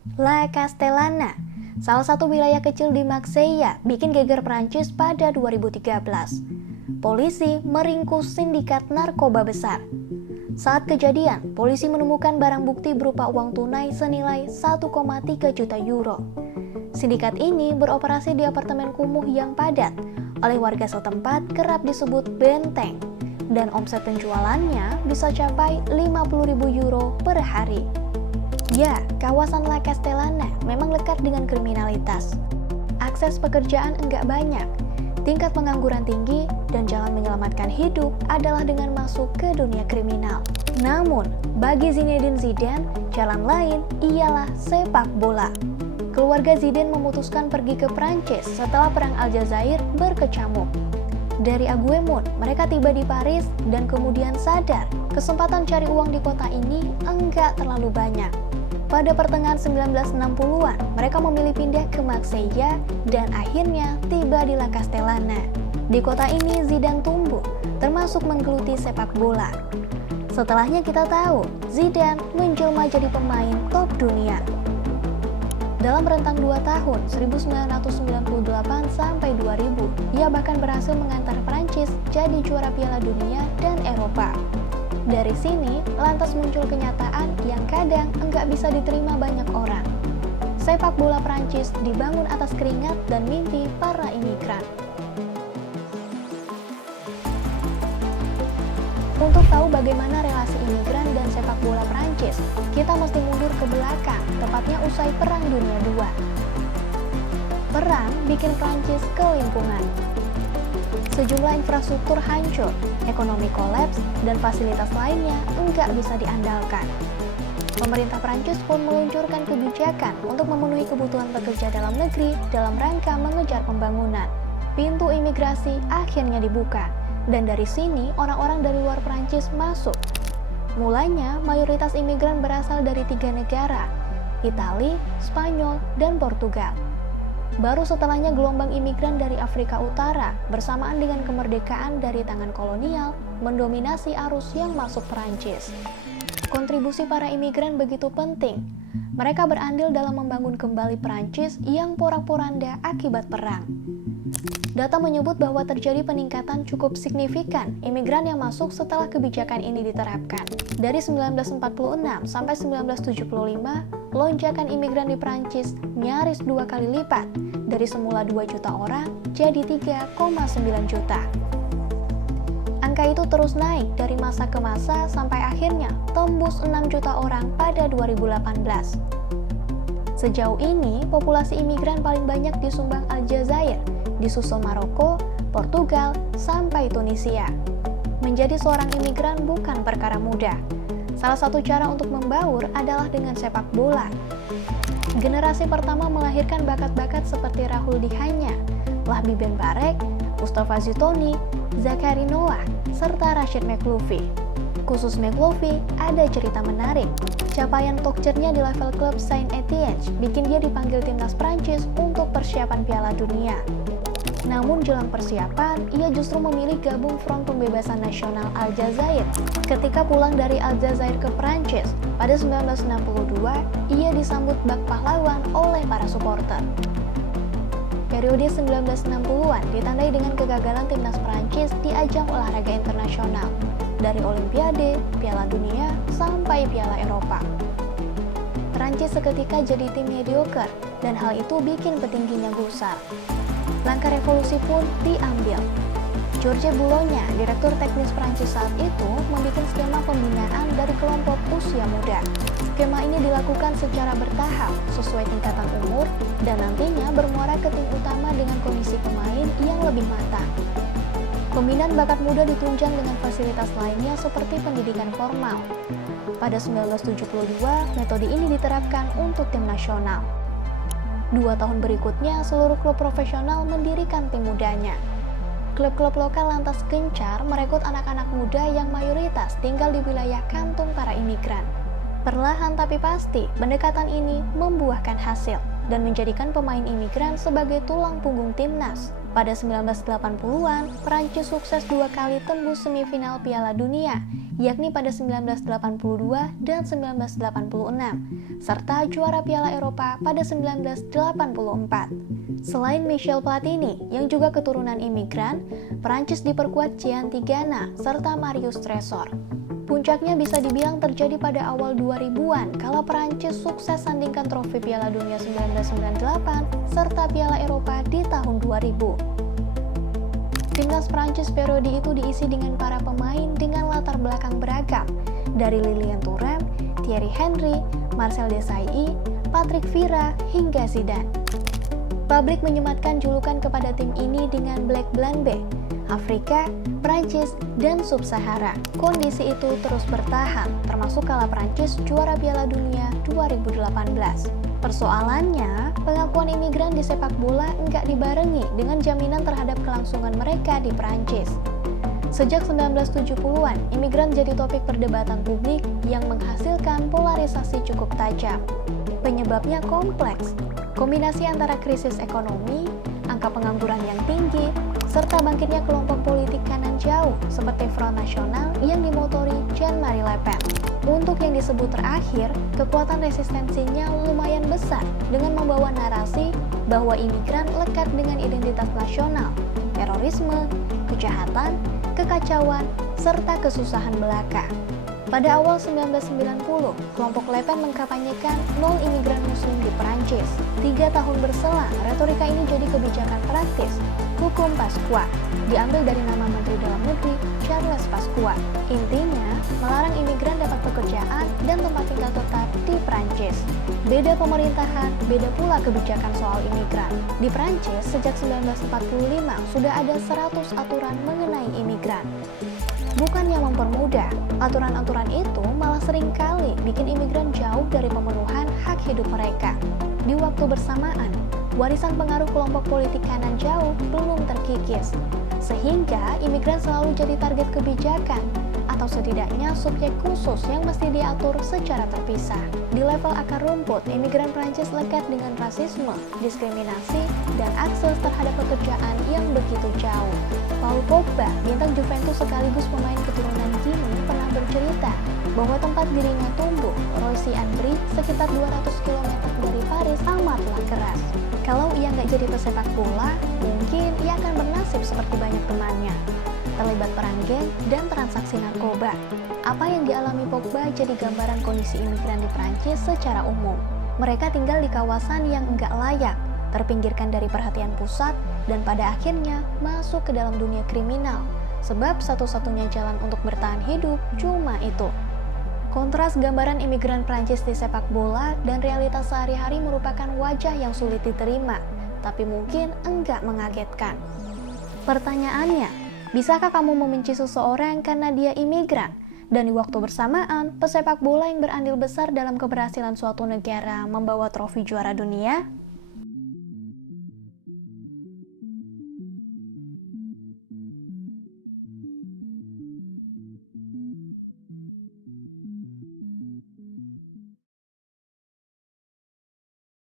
La Castellana, salah satu wilayah kecil di Marseille, bikin geger Prancis pada 2013. Polisi meringkus sindikat narkoba besar. Saat kejadian, polisi menemukan barang bukti berupa uang tunai senilai 1,3 juta euro. Sindikat ini beroperasi di apartemen kumuh yang padat, oleh warga setempat kerap disebut benteng, dan omset penjualannya bisa capai 50.000 euro per hari. Ya, kawasan La Castellana memang lekat dengan kriminalitas. Akses pekerjaan enggak banyak, tingkat pengangguran tinggi, dan jalan menyelamatkan hidup adalah dengan masuk ke dunia kriminal. Namun, bagi Zinedine Zidane, jalan lain ialah sepak bola. Keluarga Zidane memutuskan pergi ke Prancis setelah Perang Aljazair berkecamuk. Dari Aiguemont, mereka tiba di Paris dan kemudian sadar kesempatan cari uang di kota ini enggak terlalu banyak. Pada pertengahan 1960-an, mereka memilih pindah ke Marseille dan akhirnya tiba di La Castellana. Di kota ini Zidane tumbuh, termasuk menggeluti sepak bola. Setelahnya kita tahu, Zidane menjelma jadi pemain top dunia. Dalam rentang 2 tahun, 1998 sampai 2000, ia bahkan berhasil mengantar Prancis jadi juara Piala Dunia dan Eropa. Dari sini, lantas muncul kenyataan yang kadang enggak bisa diterima banyak orang. Sepak bola Prancis dibangun atas keringat dan mimpi para imigran. Untuk tahu bagaimana relasi imigran dan sepak bola Prancis, kita mesti mundur ke belakang, tepatnya usai Perang Dunia II. Perang bikin Prancis kelimpungan. Sejumlah infrastruktur hancur, ekonomi kolaps, dan fasilitas lainnya enggak bisa diandalkan. Pemerintah Prancis pun meluncurkan kebijakan untuk memenuhi kebutuhan pekerja dalam negeri dalam rangka mengejar pembangunan. Pintu imigrasi akhirnya dibuka, dan dari sini orang-orang dari luar Prancis masuk. Mulanya, mayoritas imigran berasal dari 3 negara, Italia, Spanyol, dan Portugal. Baru setelahnya gelombang imigran dari Afrika Utara bersamaan dengan kemerdekaan dari tangan kolonial mendominasi arus yang masuk Perancis. Kontribusi para imigran begitu penting. Mereka berandil dalam membangun kembali Perancis yang porak-poranda akibat perang. Data menyebut bahwa terjadi peningkatan cukup signifikan imigran yang masuk setelah kebijakan ini diterapkan. Dari 1946 sampai 1975, lonjakan imigran di Prancis nyaris 2 kali lipat, dari semula 2 juta orang jadi 3,9 juta. Angka itu terus naik dari masa ke masa sampai akhirnya tembus 6 juta orang pada 2018. Sejauh ini, populasi imigran paling banyak disumbang Aljazair, disusul Maroko, Portugal, sampai Tunisia. Menjadi seorang imigran bukan perkara mudah. Salah satu cara untuk membaur adalah dengan sepak bola. Generasi pertama melahirkan bakat-bakat seperti Rahul Dihanya, Lahmi Ben Barek, Mustafa Zitoni, Zakari Noah, serta Rashid McLuffy. Khusus McLuffy, ada cerita menarik. Capaian Tokcernya di level klub Saint-Étienne bikin dia dipanggil timnas Prancis untuk persiapan Piala Dunia. Namun jelang persiapan, ia justru memilih gabung Front Pembebasan Nasional Aljazair. Ketika pulang dari Aljazair ke Prancis, pada 1962, ia disambut bak pahlawan oleh para supporter. Periode 1960-an ditandai dengan kegagalan timnas Prancis di ajang olahraga internasional, dari Olimpiade, Piala Dunia, sampai Piala Eropa. Prancis seketika jadi tim mediocre, dan hal itu bikin petingginya gusar. Langkah revolusi pun diambil. Georges Boulogne, direktur teknis Prancis saat itu, membuat skema pembinaan dari kelompok usia muda. Skema ini dilakukan secara bertahap, sesuai tingkatan umur, dan nantinya bermuara ke tim utama dengan kondisi pemain yang lebih matang. Pembinaan bakat muda ditunjang dengan fasilitas lainnya seperti pendidikan formal. Pada 1972, metode ini diterapkan untuk tim nasional. 2 tahun berikutnya, seluruh klub profesional mendirikan tim mudanya. Klub-klub lokal lantas gencar merekrut anak-anak muda yang mayoritas tinggal di wilayah kantung para imigran. Perlahan tapi pasti, pendekatan ini membuahkan hasil. dan menjadikan pemain imigran sebagai tulang punggung timnas. Pada 1980-an, Prancis sukses 2 kali tembus semifinal Piala Dunia, yakni pada 1982 dan 1986, serta juara Piala Eropa pada 1984. Selain Michel Platini, yang juga keturunan imigran, Prancis diperkuat Jean Tigana serta Marius Tresor. Puncaknya bisa dibilang terjadi pada awal 2000-an kala Prancis sukses sandingkan trofi Piala Dunia 1998 serta Piala Eropa di tahun 2000. Timnas Prancis periode itu diisi dengan para pemain dengan latar belakang beragam, dari Lilian Thuram, Thierry Henry, Marcel Desailly, Patrick Vieira, hingga Zidane. Publik menyematkan julukan kepada tim ini dengan Black Blambe, Afrika, Prancis, dan Sub-Sahara. Kondisi itu terus bertahan, termasuk kala Prancis juara Piala Dunia 2018. Persoalannya, pengakuan imigran di sepak bola enggak dibarengi dengan jaminan terhadap kelangsungan mereka di Prancis. Sejak 1970-an, imigran jadi topik perdebatan publik yang menghasilkan polarisasi cukup tajam. Penyebabnya kompleks, kombinasi antara krisis ekonomi, angka pengangguran yang tinggi, serta bangkitnya kelompok politik kanan jauh seperti Front National yang dimotori Jean-Marie Le Pen. Untuk yang disebut terakhir, kekuatan resistensinya lumayan besar dengan membawa narasi bahwa imigran lekat dengan identitas nasional, terorisme, kejahatan, kekacauan, serta kesusahan belaka. Pada awal 1990, kelompok Le Pen mengkampanyekan nol imigran muslim di Perancis. 3 tahun berselang, retorika ini jadi kebijakan praktis. Hukum Pasqua diambil dari nama Menteri Dalam Negeri Charles Pasqua. Intinya, melarang imigran dapat pekerjaan dan tempat tinggal tetap di Perancis. Beda pemerintahan, beda pula kebijakan soal imigran. Di Perancis, sejak 1945 sudah ada 100 aturan mengenai imigran. Bukannya mempermudah, aturan-aturan itu malah seringkali bikin imigran jauh dari pemenuhan hak hidup mereka. Di waktu bersamaan, warisan pengaruh kelompok politik kanan jauh belum terkikis, sehingga imigran selalu jadi target kebijakan, atau setidaknya subjek khusus yang mesti diatur secara terpisah. Di level akar rumput, imigran Prancis lekat dengan rasisme, diskriminasi, dan akses terhadap pekerjaan yang begitu jauh. Paul Pogba, bintang Juventus sekaligus pemain keturunan Guinea, pernah bercerita bahwa tempat dirinya tumbuh, Roissy Andry, sekitar 200 km dari Paris, amatlah keras. Kalau ia nggak jadi pesepak bola, mungkin ia akan bernasib seperti banyak temannya, terlibat perang geng dan transaksi narkoba. Apa yang dialami Pogba jadi gambaran kondisi imigran di Prancis secara umum. Mereka tinggal di kawasan yang enggak layak, terpinggirkan dari perhatian pusat, dan pada akhirnya masuk ke dalam dunia kriminal. Sebab satu-satunya jalan untuk bertahan hidup cuma itu. Kontras gambaran imigran Prancis di sepak bola dan realitas sehari-hari merupakan wajah yang sulit diterima, tapi mungkin enggak mengagetkan. Pertanyaannya, bisakah kamu membenci seseorang karena dia imigran? Dan di waktu bersamaan, pesepak bola yang berandil besar dalam keberhasilan suatu negara membawa trofi juara dunia?